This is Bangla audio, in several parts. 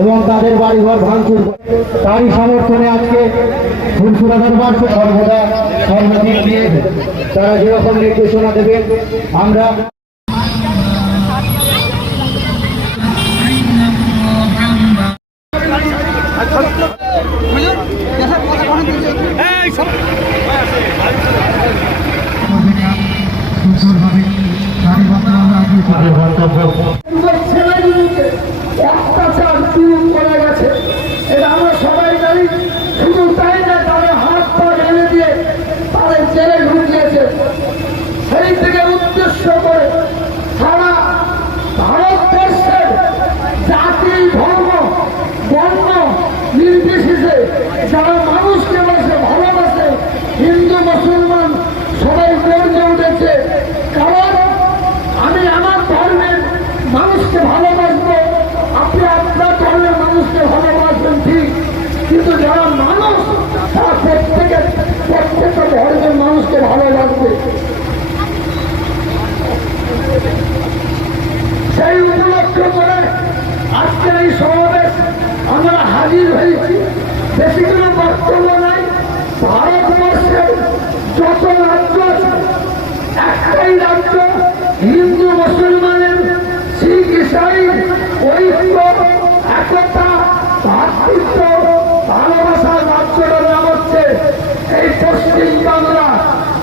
এবং তাদের বাড়িঘর ভাঙচুর। তারই সমর্থনে আজকে তারা যেরকম নির্দেশনা দেবেন আমরা ছেলেগুলোকে সেই উদ্দেশ্য করে সারা ভারতবর্ষের জাতি, ধর্ম, বর্ণ নির্বিশেষে যারা মানুষকে বাসে ভালোবাসে, হিন্দু, মুসলমান, সবাই গর্জে উঠেছে। কারণ আমি আমার ধর্মের মানুষকে ভালোবাসবো, আপনি আপনার ধর্মের মানুষকে ভালোবাসবেন ঠিক। কিন্তু যারা হিন্দু মুসলমানের শিখ ইসাই ঐক্য একতা ভাতৃত্ব ভালোবাসার রাজ্যের নাম হচ্ছে। এই পশ্চিম বাংলা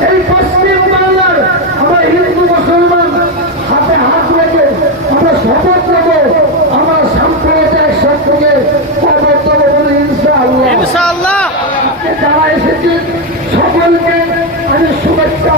এই পশ্চিম বাংলার আমরা হিন্দু মুসলমান হাতে হাত রেখে আমরা শপথ নেব আমার সাম্প্রদায়িক শত্রুকে পরবর্তব বলে ইনশাআল্লাহ। যারা এসেছেন সকলকে আমি শুভেচ্ছা